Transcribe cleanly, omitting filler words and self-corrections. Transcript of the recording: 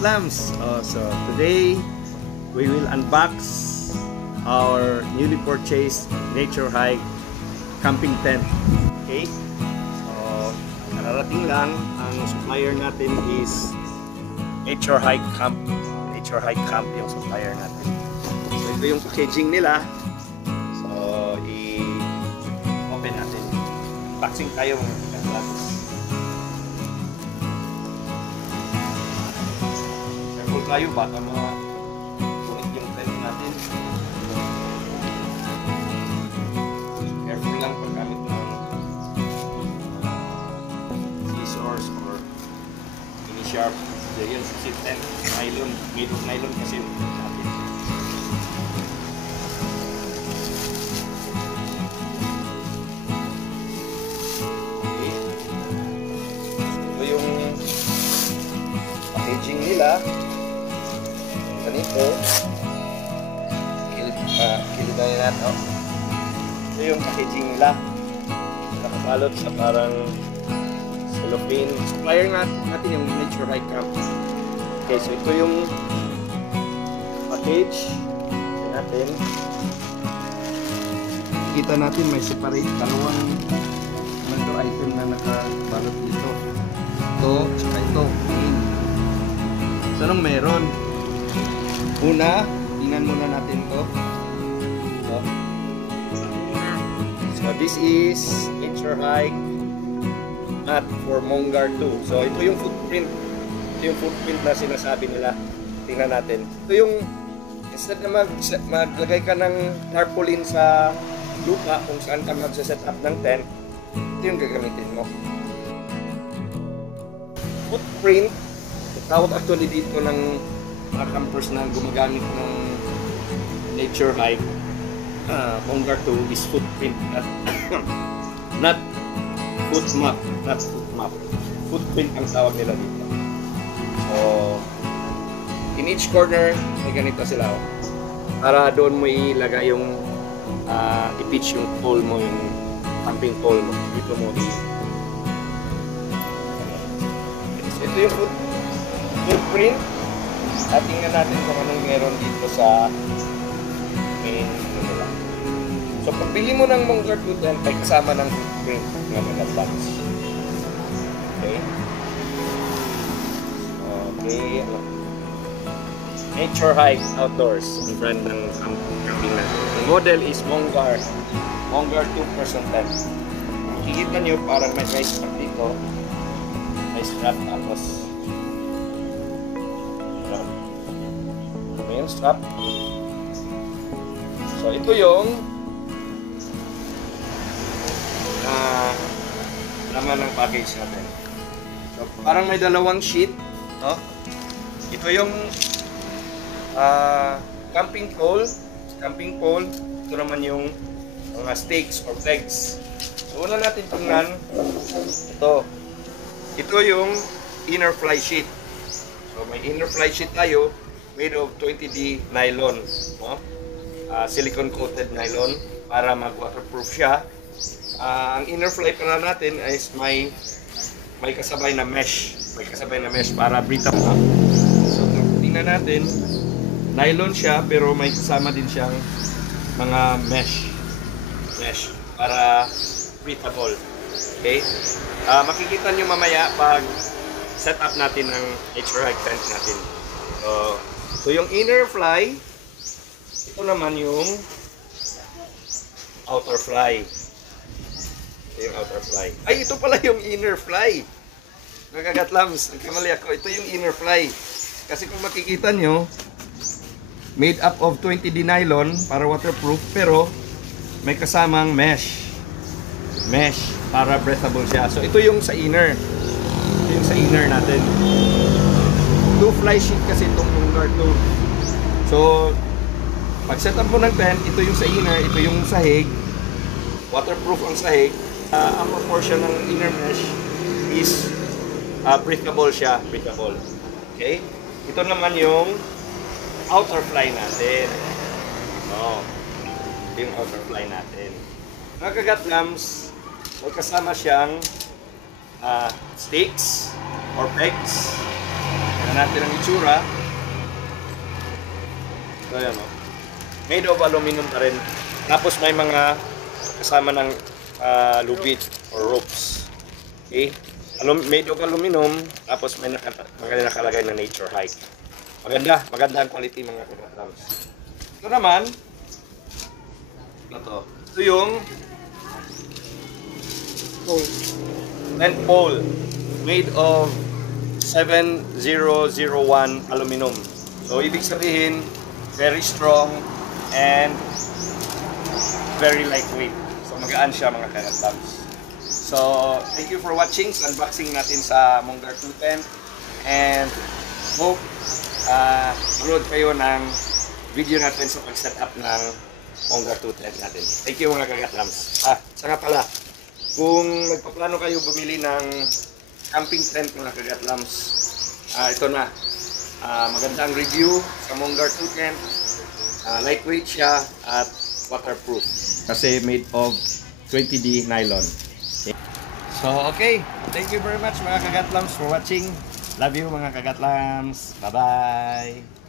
Lambs. So today we will unbox our newly purchased Nature Hike camping tent. Okay? So nararating lang, ang supplier natin is Nature Hike Camp. Nature Hike Camp yung supplier natin. So ito yung packaging nila. So i-open natin. Unboxing tayo mga Lambs. Careful tayo baka makunit yung tent natin. Careful lang paggamit ng scissors or mini sharp. So yun, si tent, nylon, made of nylon kasi natin. Okay. So yung packaging nila ganito. Kilid na yan natin. Ito yung packaging nila. Nakabalot sa parang cellophane. Supplier natin yung Nature Hike Camp. Okay, so ito yung package natin. Kita natin may separate dalawang item na nakabalot dito. Ito, tsaka ito. So anong meron? Una, tingnan muna natin ito. So this is Nature Hike mat for Mongar 2. So ito yung footprint. Ito yung footprint na sinasabi nila. Tingnan natin. Ito yung instead na maglagay ka ng tarpaulin sa lupa kung saan ka magsa-set up ng tent, ito yung gagamitin mo. Footprint, tawag actually dito ng mga campers na gumagamit ng Nature Hike Mongar 2 is footprint not foot map. Footprint ang tawag nila dito. So in each corner may ganito sila para doon mo ilagay yung i-pitch yung pole mo, yung camping pole mo dito mo so, ito yung footprint. At tingnan natin kung anong meron dito sa main nila. So pagbili mo ng Mongar 2 tent ay kasama ng footprint ng mga box. Okay? Okay. Nature Hike Outdoors ang brand ng camping natin. Ang model is Mongar 2 person tent. Makikita nyo parang may strap dito. May strap tapos strap. So ito yung laman ng package natin. So parang may dalawang sheet, no? Ito yung camping pole. Ito naman yung mga stakes or pegs. So una natin tingnan ito. Ito yung inner fly sheet. So may inner fly sheet tayo made of 20D nylon, no? Silicone coated nylon para mag-waterproof siya. Ang inner fly pala natin is may kasabay na mesh. May kasabay na mesh para breathable. So tingnan natin, nylon siya pero may kasama din siyang mga mesh para breathable. Okay? Makikita nyo mamaya pag set up natin ng Nature Hike tent natin. So yung inner fly, ito naman yung outer fly. Ito yung outer fly. Ay, ito pala yung inner fly. Nagkagatlams, nagkamali ako. Ito yung inner fly. Kasi kung makikita nyo, made up of 20D nylon para waterproof, pero may kasamang mesh para breathable siya. So ito yung sa inner. Ito yung sa inner natin. 2 fly sheet kasi itong Mongar 2. So pag set up mo ng tent, ito yung sa inner, ito yung sahig. Waterproof ang sahig. Ang proportion ng inner mesh is breathable siya, breathable. Okay? Ito naman yung outer fly natin. Ito yung outer fly natin. Mga kagatlams, may kasama siyang stakes or pegs. Tingnan natin ang itsura. So, ayan o. Made of aluminum pa rin. Tapos may mga kasama ng lubid or ropes. Okay? Made of aluminum, tapos may nakalagay na nature hike. Maganda ang quality mga kagatlams. Ito naman, ito yung tent pole made of 7001 aluminum. So ibig sabihin, very strong and very lightweight. So magaan siya mga kagatlams. So thank you for watching sa unboxing natin sa Mongar 210 and hope manood kayo ng video natin sa pag-set up ng Mongar 210 natin. Thank you mga kagatlams. Saka pala, kung nagpaplano kayo bumili ng camping tent mga kagatlams, ito na. Maganda ang review sa Mongar 210. Lightweight siya at waterproof. Kasi made of 20D nylon. So okay, thank you very much mga kagatlams for watching. Love you mga kagatlams. Bye-bye.